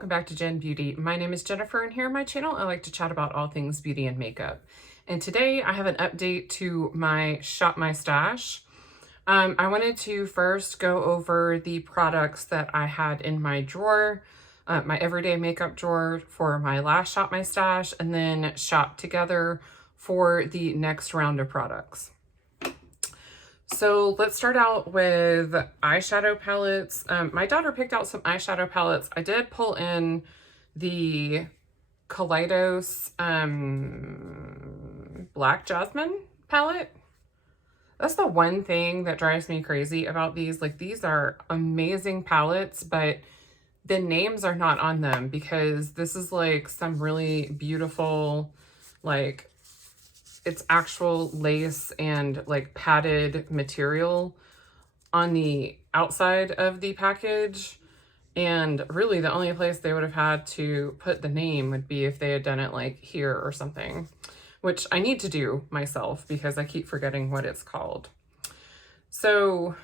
welcome back to Jen Beauty. My name is Jennifer, and here on my channel I like to chat about all things beauty and makeup. And today I have an update to my Shop My Stash. I wanted to first go over the products that I had in my drawer, my everyday makeup drawer for my last Shop My Stash, and then shop together for the next round of products. So let's start out with eyeshadow palettes. My daughter picked out some eyeshadow palettes. I did pull in the Kaleidos Black Jasmine palette. That's the one thing that drives me crazy about these. Like, these are amazing palettes, but the names are not on them because this is like some really beautiful, like, it's actual lace and like padded material on the outside of the package. And really the only place they would have had to put the name would be if they had done it like here or something, which I need to do myself because I keep forgetting what it's called. So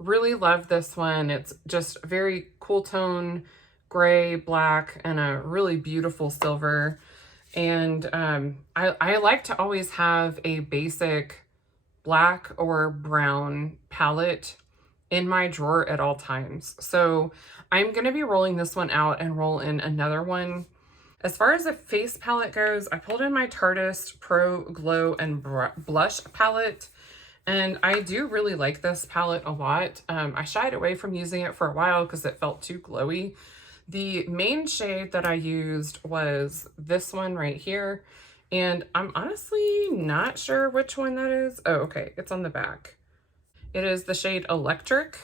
really love this one. It's just very cool tone, gray, black, and a really beautiful silver. And I like to always have a basic black or brown palette in my drawer at all times. So I'm going to be rolling this one out and roll in another one. As far as a face palette goes, I pulled in my Tarteist Pro Glow and Blush palette. And I do really like this palette a lot. I shied away from using it for a while because it felt too glowy. The main shade that I used was this one right here, and I'm honestly not sure which one that is. Oh, okay, it's on the back. It is the shade Electric.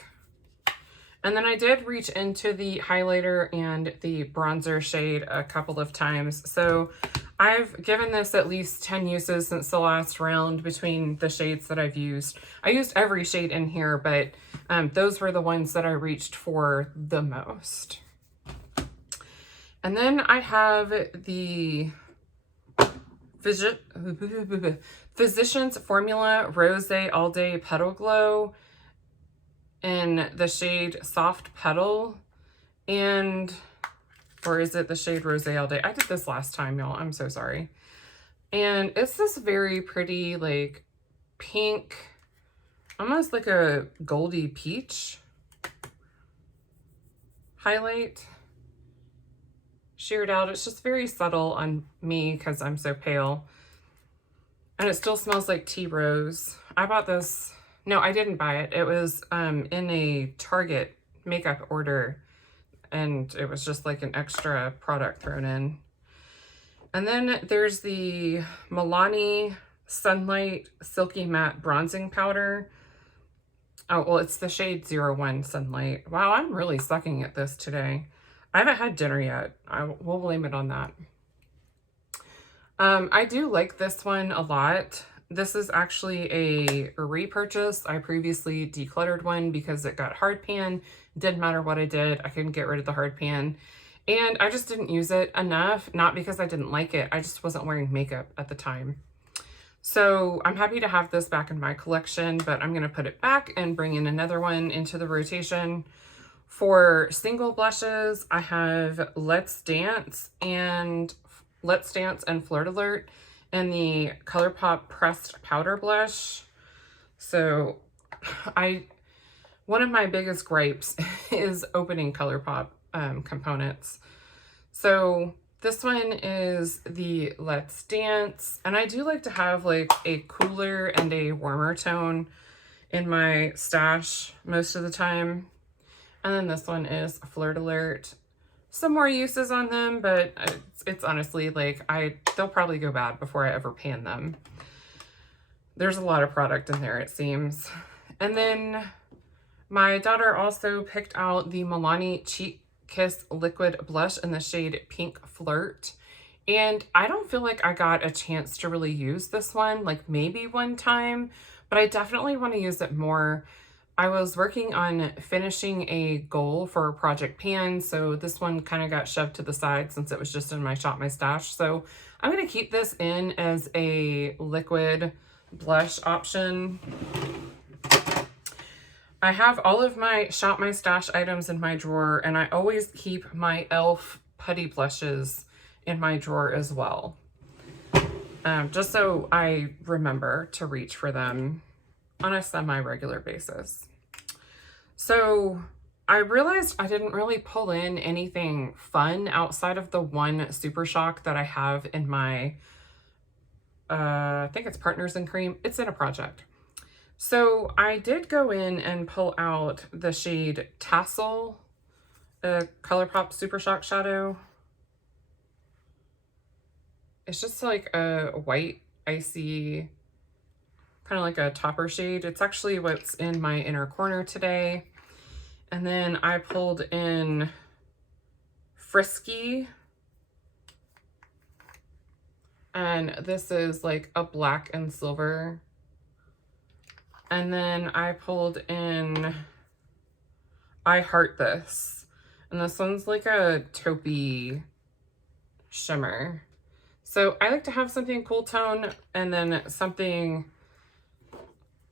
And then I did reach into the highlighter and the bronzer shade a couple of times. So I've given this at least 10 uses since the last round between the shades that I've used. I used every shade in here, but those were the ones that I reached for the most. And then I have the Physicians Formula Rose All Day Petal Glow in the shade Soft Petal. Or is it the shade Rose All Day? I did this last time, y'all. I'm so sorry. And it's this very pretty, like, pink, almost like a goldy peach highlight. Sheared out. It's just very subtle on me because I'm so pale. And it still smells like tea rose. I bought this. No, I didn't buy it. It was in a Target makeup order. And it was just like an extra product thrown in. And then there's the Milani Sunlight Silky Matte Bronzing Powder. Oh, well, it's the shade 01 Sunlight. Wow, I'm really sucking at this today. I haven't had dinner yet. We'll blame it on that. I do like this one a lot. This is actually a repurchase. I previously decluttered one because it got hard pan. Didn't matter what I did. I couldn't get rid of the hard pan. And I just didn't use it enough. Not because I didn't like it. I just wasn't wearing makeup at the time. So I'm happy to have this back in my collection, but I'm going to put it back and bring in another one into the rotation. For single blushes, I have Let's Dance and Flirt Alert in the ColourPop Pressed Powder Blush. So one of my biggest gripes is opening ColourPop components. So this one is the Let's Dance, and I do like to have like a cooler and a warmer tone in my stash most of the time. And then this one is Flirt Alert. Some more uses on them, but it's honestly like they'll probably go bad before I ever pan them. There's a lot of product in there, it seems. And then my daughter also picked out the Milani Cheek Kiss Liquid Blush in the shade Pink Flirt. And I don't feel like I got a chance to really use this one, like maybe one time, but I definitely want to use it more. I was working on finishing a goal for Project Pan, so this one kind of got shoved to the side since it was just in my Shop My Stash. So I'm going to keep this in as a liquid blush option. I have all of my Shop My Stash items in my drawer, and I always keep my e.l.f. putty blushes in my drawer as well. Just so I remember to reach for them on a semi-regular basis. So I realized I didn't really pull in anything fun outside of the one Super Shock that I have in my, I think it's Partners in Cream. It's in a project. So I did go in and pull out the shade Tassel ColourPop Super Shock Shadow. It's just like a white, icy, kind of like a topper shade. It's actually what's in my inner corner today. And then I pulled in Frisky. And this is like a black and silver. And then I pulled in I Heart This. And this one's like a taupey shimmer. So I like to have something cool tone and then something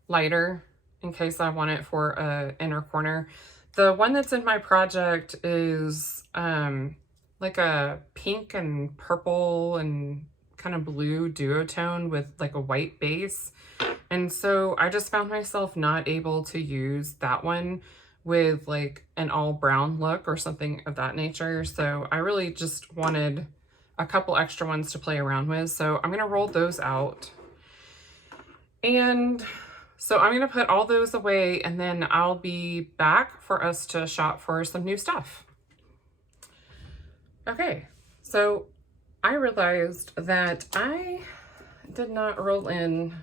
lighter in case I want it for a inner corner. The one that's in my project is like a pink and purple and kind of blue duotone with like a white base. And so I just found myself not able to use that one with like an all brown look or something of that nature. So I really just wanted a couple extra ones to play around with. So I'm gonna roll those out. And so I'm gonna put all those away and then I'll be back for us to shop for some new stuff. Okay, so I realized that I did not roll in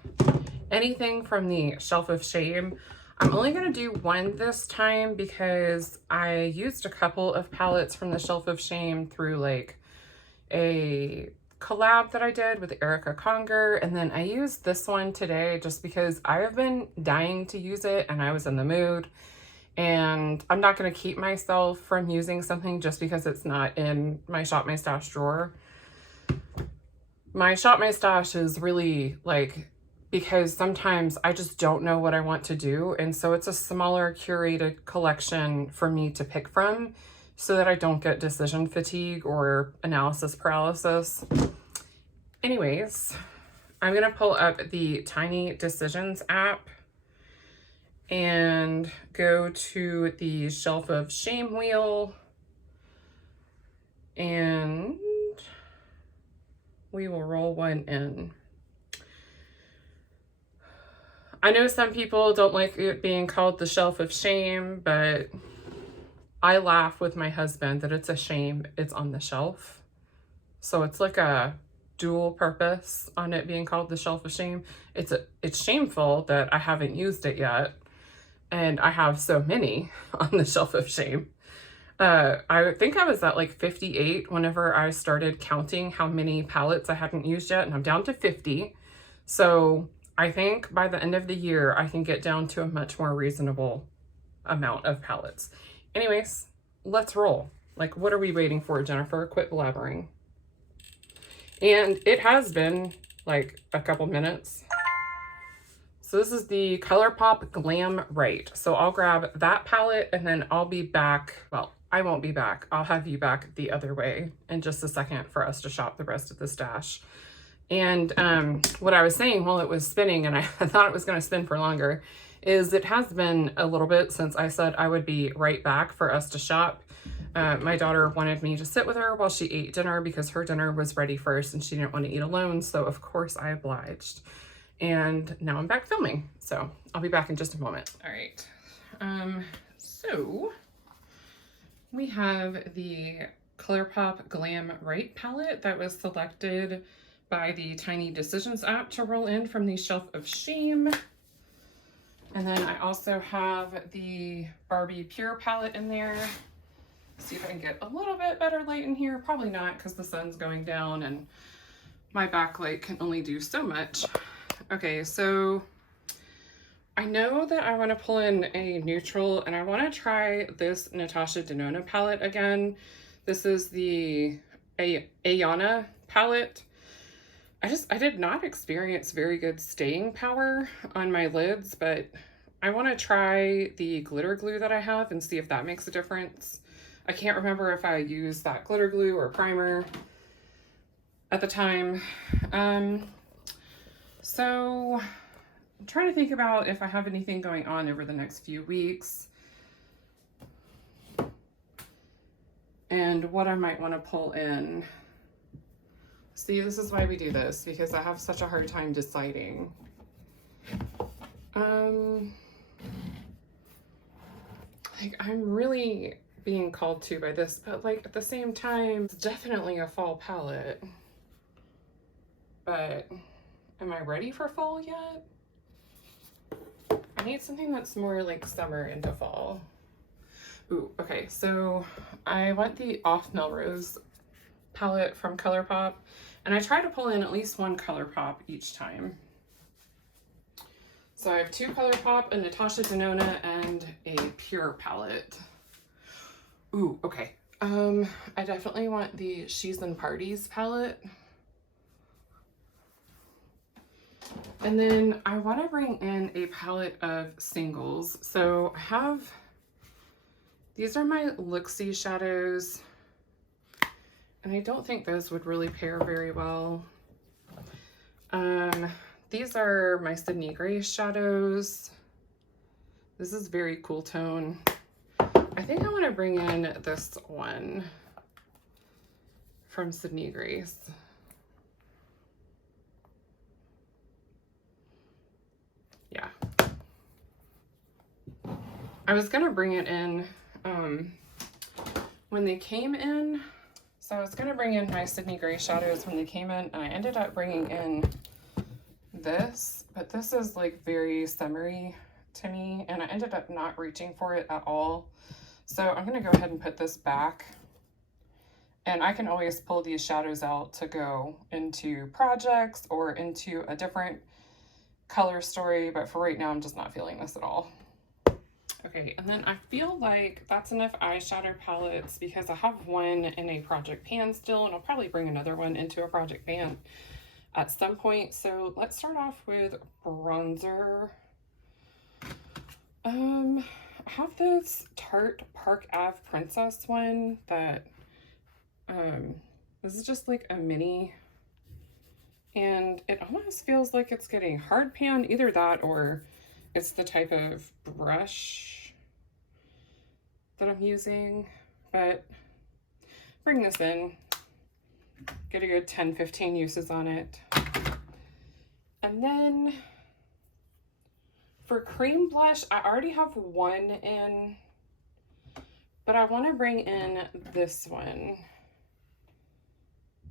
anything from the Shelf of Shame. I'm only gonna do one this time because I used a couple of palettes from the Shelf of Shame through like a collab that I did with Erica Conger, and then I used this one today just because I have been dying to use it and I was in the mood, and I'm not going to keep myself from using something just because it's not in my Shop My Stash drawer. My Shop My Stash is really like, because sometimes I just don't know what I want to do, and so it's a smaller curated collection for me to pick from so that I don't get decision fatigue or analysis paralysis. Anyways, I'm gonna pull up the Tiny Decisions app and go to the Shelf of Shame wheel, and we will roll one in. I know some people don't like it being called the Shelf of Shame, but I laugh with my husband that it's a shame it's on the shelf. So it's like a dual purpose on it being called the Shelf of Shame. It's shameful that I haven't used it yet, and I have so many on the Shelf of Shame. I think I was at like 58 whenever I started counting how many palettes I hadn't used yet, and I'm down to 50. So I think by the end of the year, I can get down to a much more reasonable amount of palettes. Anyways, let's roll. Like, what are we waiting for, Jennifer? Quit blabbering. And it has been like a couple minutes. So this is the ColourPop Glam Right. So I'll grab that palette and then I'll be back. Well, I won't be back. I'll have you back the other way in just a second for us to shop the rest of the stash. And what I was saying while it was spinning, and I thought it was going to spin for longer, is it has been a little bit since I said I would be right back for us to shop. My daughter wanted me to sit with her while she ate dinner because her dinner was ready first and she didn't want to eat alone. So of course I obliged. And now I'm back filming. So I'll be back in just a moment. All right. So we have the ColourPop Glam Right palette that was selected by the Tiny Decisions app to roll in from the Shelf of Shame. And then I also have the Barbie Pure palette in there. See if I can get a little bit better light in here. Probably not because the sun's going down and my backlight can only do so much. Okay, so I know that I want to pull in a neutral and I want to try this Natasha Denona palette again. This is the Ayana palette. I did not experience very good staying power on my lids, but I want to try the glitter glue that I have and see if that makes a difference. I can't remember if I used that glitter glue or primer at the time. So I'm trying to think about if I have anything going on over the next few weeks and what I might want to pull in. See, this is why we do this, because I have such a hard time deciding. Like, I'm really being called to by this, but like at the same time, it's definitely a fall palette. But am I ready for fall yet? I need something that's more like summer into fall. Ooh, okay, so I want the Off Melrose palette from ColourPop, and I try to pull in at least one ColourPop each time. So I have 2 ColourPop, a Natasha Denona, and a Pure palette. Ooh, okay. I definitely want the She's in Parties palette. And then I want to bring in a palette of singles. So I have, these are my Looksy shadows, and I don't think those would really pair very well. These are my Sydney Grace shadows. This is very cool tone. I think I want to bring in this one from Sydney Grace. Yeah. I was going to bring it in when they came in. So I was going to bring in my Sydney Grace shadows when they came in, and I ended up bringing in this, but this is like very summery to me, and I ended up not reaching for it at all. So I'm going to go ahead and put this back, and I can always pull these shadows out to go into projects or into a different color story, but for right now I'm just not feeling this at all. Okay, and then I feel like that's enough eyeshadow palettes because I have one in a project pan still, and I'll probably bring another one into a project pan at some point. So let's start off with bronzer. I have this Tarte Park Ave Princess one that this is just like a mini, and it almost feels like it's getting hard pan, either that or it's the type of brush that I'm using. But bring this in, get a good 10-15 uses on it. And then for cream blush, I already have one in, but I want to bring in this one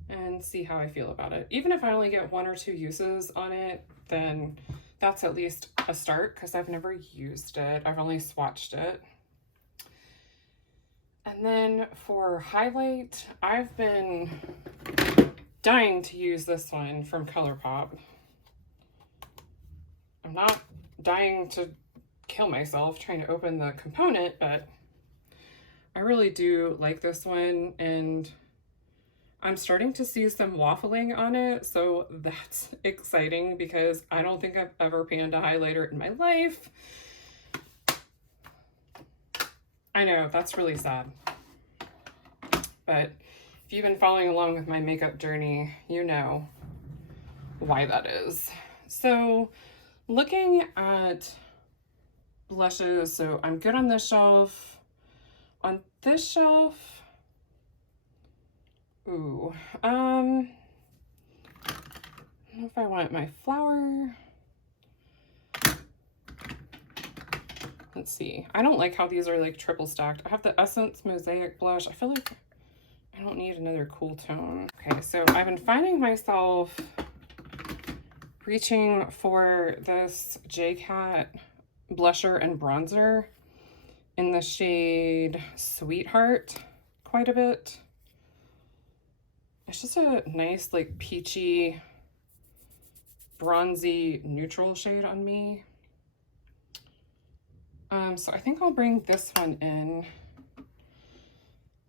and see how I feel about it. Even if I only get 1 or 2 uses on it, then that's at least a start, because I've never used it. I've only swatched it. And then for highlight, I've been dying to use this one from ColourPop. I'm not dying to kill myself trying to open the component, but I really do like this one, and I'm starting to see some waffling on it, so that's exciting because I don't think I've ever panned a highlighter in my life. I know, that's really sad. But if you've been following along with my makeup journey, you know why that is. So looking at blushes, so I'm good on this shelf. On this shelf, ooh, I don't know if I want my flower. Let's see. I don't like how these are like triple stacked. I have the Essence Mosaic blush. I feel like I don't need another cool tone. Okay, so I've been finding myself reaching for this JCat blusher and bronzer in the shade Sweetheart quite a bit. It's just a nice like peachy, bronzy neutral shade on me. So I think I'll bring this one in.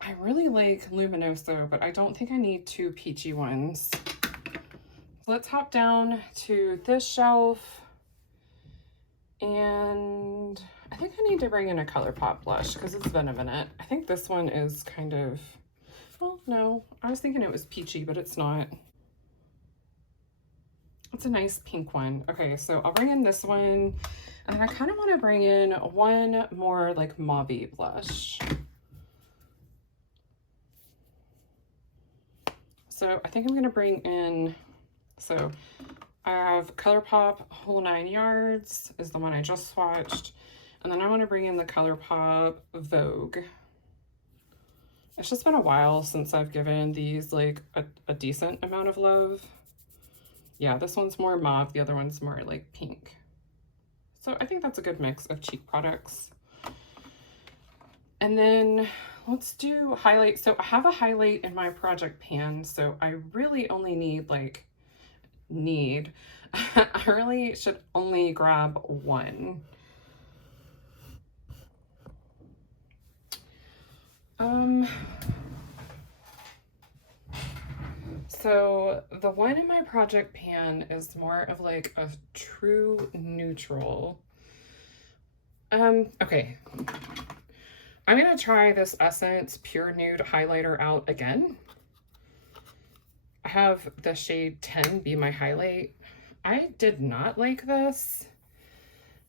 I really like Luminoso, but I don't think I need 2 peachy ones. So let's hop down to this shelf. And I think I need to bring in a ColourPop blush because it's been a minute. I think this one is kind of, well, no, I was thinking it was peachy, but it's not. It's a nice pink one. Okay, so I'll bring in this one. And then I kind of want to bring in one more like mauve blush. So I think I'm going to bring in, so I have ColourPop Whole 9 Yards is the one I just swatched. And then I want to bring in the ColourPop Vogue. It's just been a while since I've given these like a decent amount of love. Yeah, this one's more mauve, the other one's more like pink. So I think that's a good mix of cheek products. And then let's do highlight. So I have a highlight in my project pan, so I really only need like, I really should only grab one. So the one in my project pan is more of like a true neutral. Okay. I'm gonna try this Essence Pure Nude highlighter out again. I have the shade 10 be my highlight. I did not like this,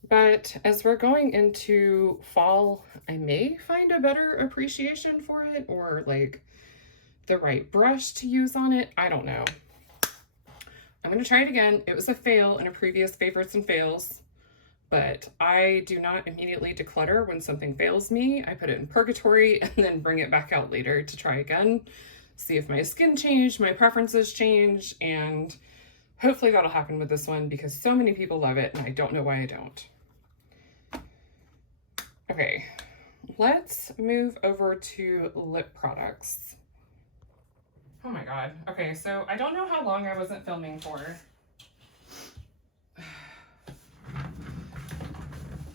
but as we're going into fall, I may find a better appreciation for it or like the right brush to use on it. I don't know. I'm gonna try it again. It was a fail in a previous favorites and fails, but I do not immediately declutter when something fails me. I put it in purgatory and then bring it back out later to try again, see if my skin changed, my preferences change, and hopefully that'll happen with this one because so many people love it and I don't know why I don't. Okay, let's move over to lip products. Oh my God. Okay, so I don't know how long I wasn't filming for.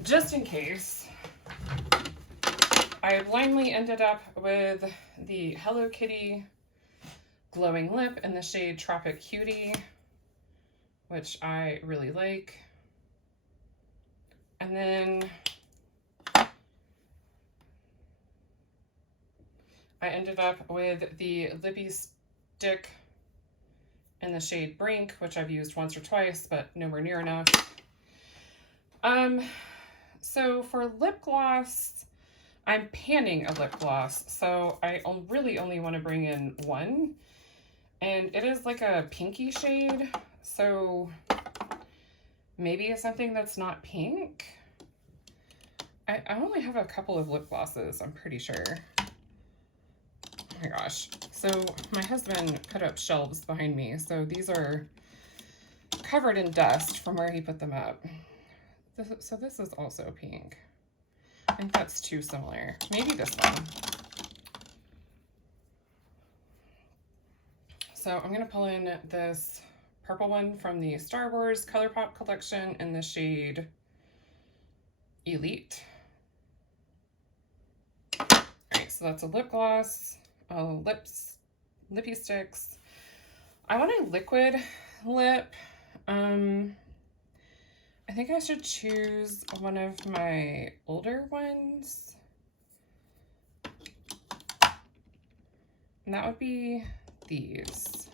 Just in case, I blindly ended up with the Hello Kitty glowing lip in the shade Tropic Cutie, which I really like. And then I ended up with the Lippy Stick in the shade Brink, which I've used once or twice, but nowhere near enough. So for lip gloss, I'm panning a lip gloss, so I really only want to bring in one, and it is like a pinky shade, so maybe it's something that's not pink. I only have a couple of lip glosses, I'm pretty sure. Oh my gosh. So my husband put up shelves behind me, so these are covered in dust from where he put them up. So this is also pink. I think that's too similar. Maybe this one. So I'm gonna pull in this purple one from the Star Wars ColourPop collection in the shade Elite. All right, so that's a lip gloss, lippy sticks. I want a liquid lip. I think I should choose one of my older ones. And that would be these.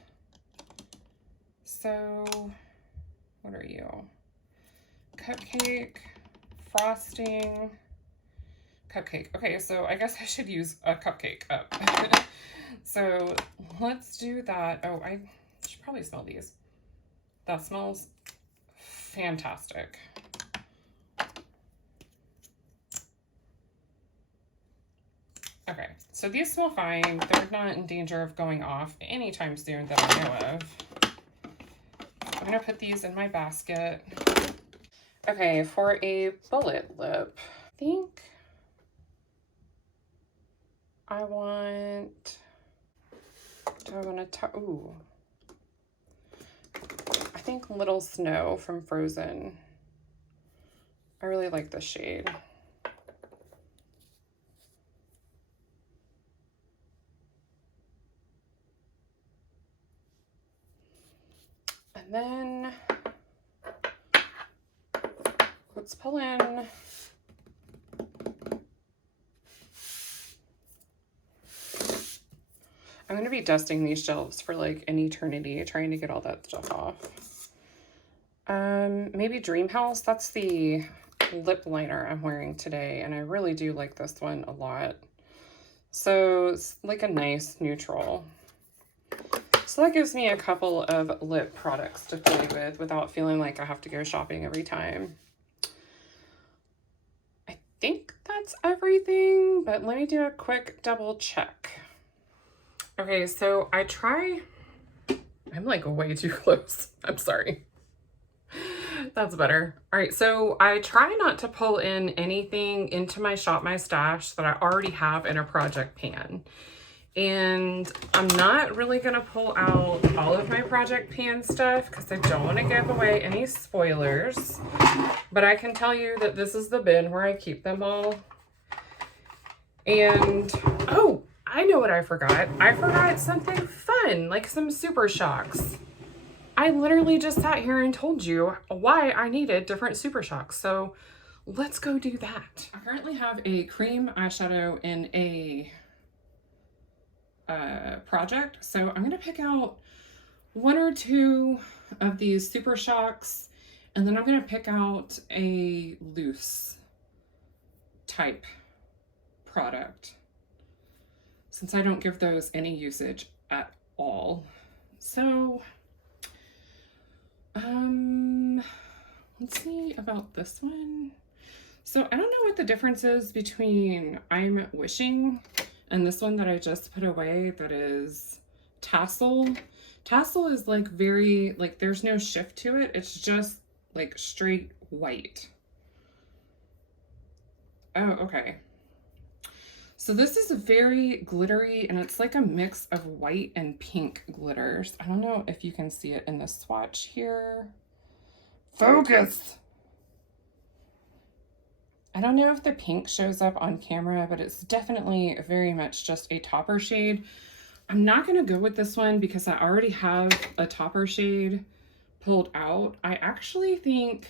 So, what are you? Cupcake, frosting, cupcake. Okay, so I guess I should use a cupcake up. So let's do that. Oh, I should probably smell these. That smells fantastic. Okay, so these smell fine. They're not in danger of going off anytime soon that I know of. I'm gonna put these in my basket. Okay, for a bullet lip, I think I want, do I want to, ooh. I think Little Snow from Frozen. I really like this shade. And then, let's pull in. I'm going to be dusting these shelves for like an eternity, trying to get all that stuff off. Maybe Dream House. That's the lip liner I'm wearing today, and I really do like this one a lot. So it's like a nice neutral. So that gives me a couple of lip products to play with without feeling like I have to go shopping every time. I think that's everything, but let me do a quick double check. Okay, so I'm like way too close. I'm sorry. That's better. All right, so I try not to pull in anything into my Shop My Stash that I already have in a project pan. And I'm not really going to pull out all of my project pan stuff because I don't want to give away any spoilers. But I can tell you that this is the bin where I keep them all. And, oh, I know what I forgot. I forgot something fun, like some Super Shocks. I literally just sat here and told you why I needed different Super Shocks. So let's go do that. I currently have a cream eyeshadow in a project. So I'm going to pick out one or two of these Super Shocks, and then I'm going to pick out a loose type product, since I don't give those any usage at all. So let's see about this one. So I don't know what the difference is between I'm Wishing and this one that I just put away that is Tassel. Tassel is like very, like there's no shift to it. It's just like straight white. Oh, okay. So this is very glittery, and it's like a mix of white and pink glitters. I don't know if you can see it in the swatch here. Focus! I don't know if the pink shows up on camera, but it's definitely very much just a topper shade. I'm not going to go with this one because I already have a topper shade pulled out. I actually think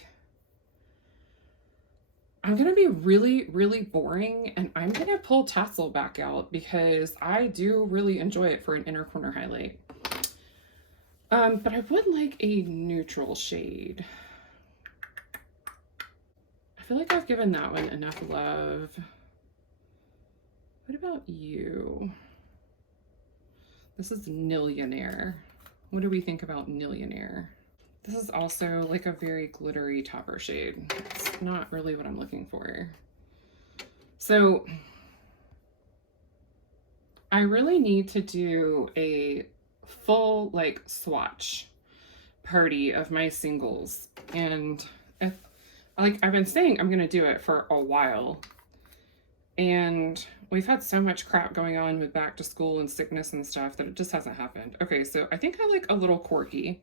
I'm going to be really, really boring, and I'm going to pull Tassel back out because I do really enjoy it for an inner corner highlight. But I would like a neutral shade. I feel like I've given that one enough love. What about you? This is Nillionaire. What do we think about Nillionaire? This is also like a very glittery topper shade. It's not really what I'm looking for. So I really need to do a full like swatch party of my singles. And if, like I've been saying, I'm going to do it for a while. And we've had so much crap going on with back to school and sickness and stuff that it just hasn't happened. Okay, so I think I like a little Corky.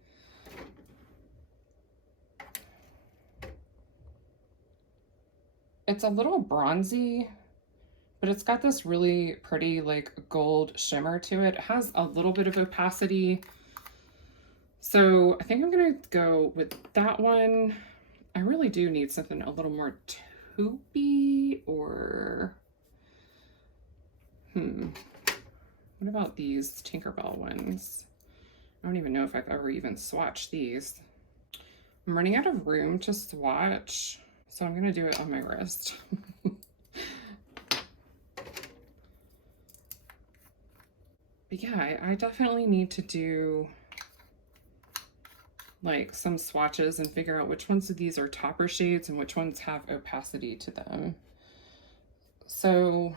It's a little bronzy, but it's got this really pretty like gold shimmer to it. It has a little bit of opacity. So I think I'm gonna go with that one. I really do need something a little more taupey, or what about these Tinkerbell ones? I don't even know if I've ever even swatched these. I'm running out of room to swatch, so I'm gonna do it on my wrist. But yeah, I definitely need to do like some swatches and figure out which ones of these are topper shades and which ones have opacity to them. So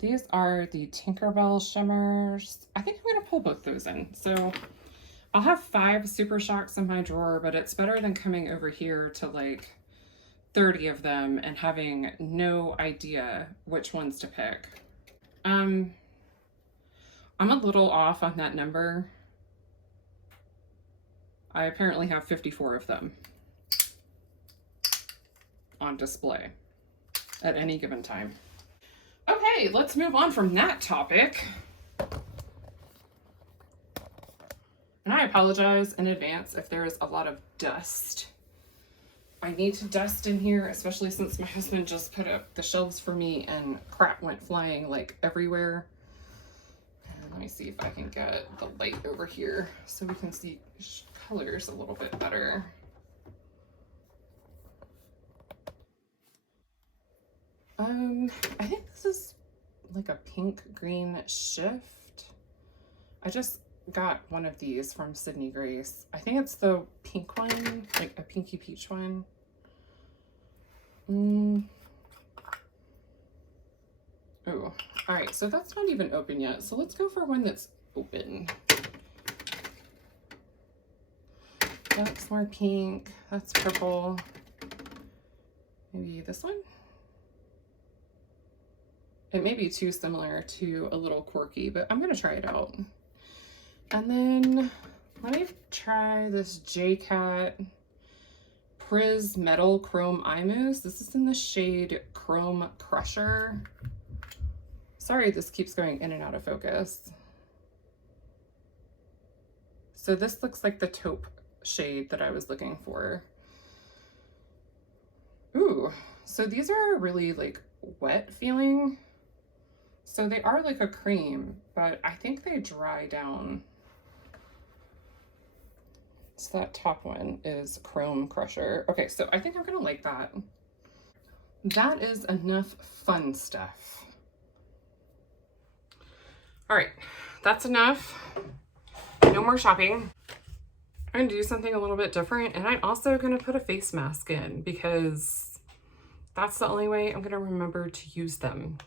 these are the Tinkerbell shimmers. I think I'm gonna pull both those in. So I'll have 5 Super Shocks in my drawer, but it's better than coming over here to like 30 of them and having no idea which ones to pick. I'm a little off on that number. I apparently have 54 of them on display at any given time. Okay, let's move on from that topic. And I apologize in advance if there is a lot of dust. I need to dust in here, especially since my husband just put up the shelves for me and crap went flying like everywhere. And let me see if I can get the light over here so we can see colors a little bit better. I think this is like a pink green shift. I just got one of these from Sydney Grace. I think it's the pink one, like a pinky peach one. Ooh, all right, so that's not even open yet. So let's go for one that's open. That's more pink, that's purple. Maybe this one? It may be too similar to a little quirky, but I'm gonna try it out. And then let me try this JCat Priz Metal Chrome Eye Mousse. This is in the shade Chrome Crusher. Sorry, this keeps going in and out of focus. So this looks like the taupe shade that I was looking for. Ooh, so these are really like wet feeling. So they are like a cream, but I think they dry down. So that top one is Chrome Crusher. Okay, so I think I'm gonna like that. That is enough fun stuff. All right, that's enough. No more shopping. I'm gonna do something a little bit different, and I'm also gonna put a face mask in because that's the only way I'm gonna remember to use them.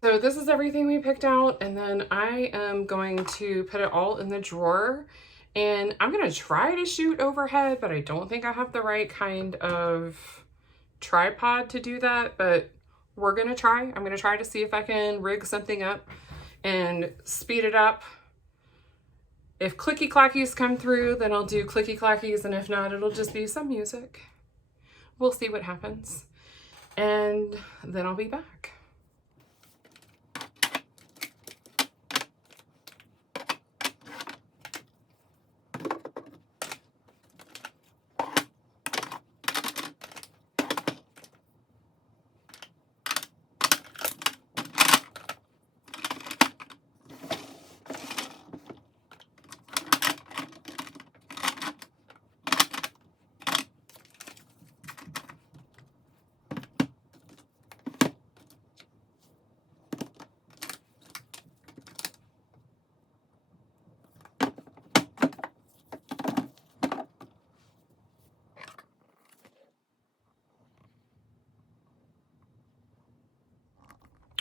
So this is everything we picked out, and then I am going to put it all in the drawer, and I'm gonna try to shoot overhead, but I don't think I have the right kind of tripod to do that, but we're gonna try. I'm gonna try to see if I can rig something up and speed it up. If clicky clackies come through, then I'll do clicky clackies, and if not, it'll just be some music. We'll see what happens, and then I'll be back.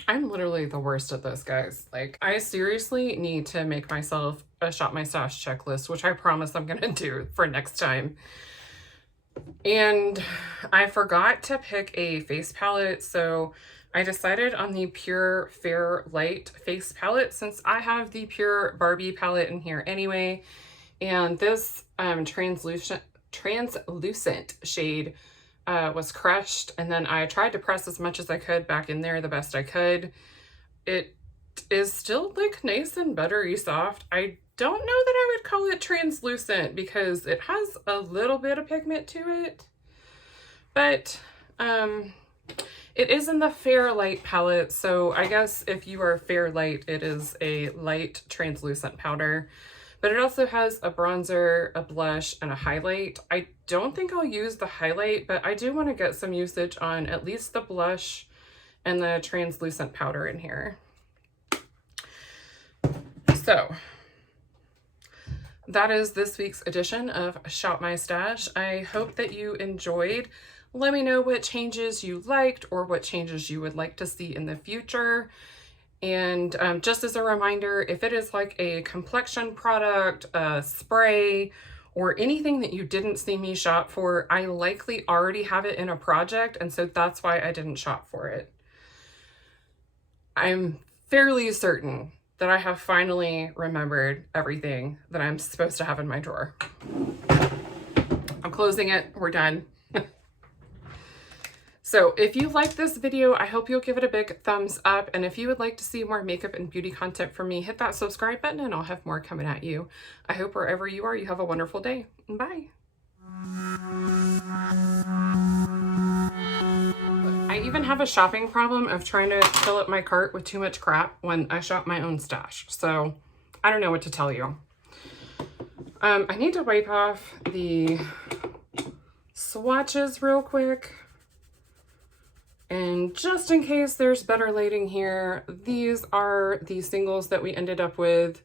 I'm literally the worst at this, guys. Like, I seriously need to make myself a Shop My Stash checklist, which I promise I'm gonna do for next time. And I forgot to pick a face palette, so I decided on the Pure Fair Light face palette since I have the Pure Barbie palette in here anyway. And this translucent shade was crushed, and then I tried to press as much as I could back in there the best I could. It is still like nice and buttery soft. I don't know that I would call it translucent because it has a little bit of pigment to it, but it is in the Fair Light palette, so I guess if you are Fair Light, it is a light translucent powder. But it also has a bronzer, a blush, and a highlight. I don't think I'll use the highlight, but I do want to get some usage on at least the blush and the translucent powder in here. So that is this week's edition of Shop My Stash. I hope that you enjoyed. Let me know what changes you liked or what changes you would like to see in the future. And just as a reminder, if it is like a complexion product, a spray, or anything that you didn't see me shop for, I likely already have it in a project, and so that's why I didn't shop for it. I'm fairly certain that I have finally remembered everything that I'm supposed to have in my drawer. I'm closing it. We're done. So if you like this video, I hope you'll give it a big thumbs up. And if you would like to see more makeup and beauty content from me, hit that subscribe button and I'll have more coming at you. I hope wherever you are, you have a wonderful day. Bye. I even have a shopping problem of trying to fill up my cart with too much crap when I shop my own stash. So I don't know what to tell you. I need to wipe off the swatches real quick. And just in case there's better lighting here, these are the singles that we ended up with.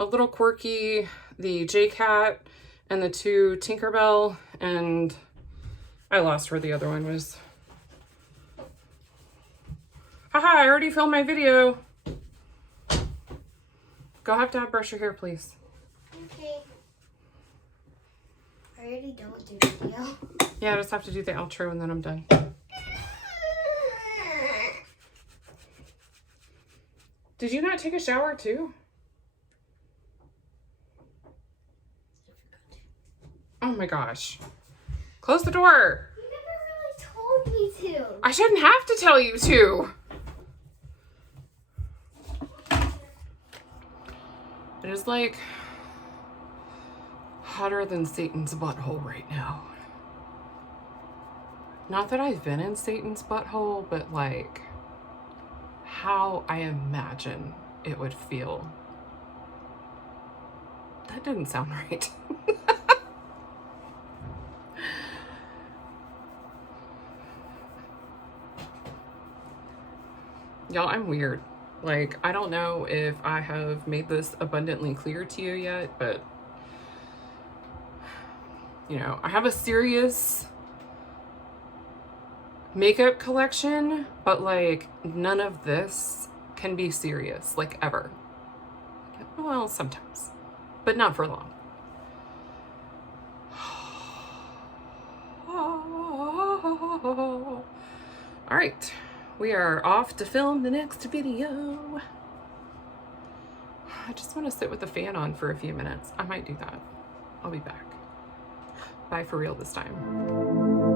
A little quirky, the J-Cat, and the two Tinkerbell, and I lost where the other one was. Haha, I already filmed my video. Go have to brush your hair, please. Okay. I already done with the video. Yeah, I just have to do the outro and then I'm done. Did you not take a shower too? Oh my gosh. Close the door. You never really told me to. I shouldn't have to tell you to. It is like hotter than Satan's butthole right now. Not that I've been in Satan's butthole, but like how I imagine it would feel. That didn't sound right. Y'all, I'm weird. Like, I don't know if I have made this abundantly clear to you yet, but you know, I have a serious makeup collection, but like none of this can be serious, like ever. Well, sometimes, but not for long. All right, we are off to film the next video. I just want to sit with the fan on for a few minutes. I might do that. I'll be back. Bye for real this time.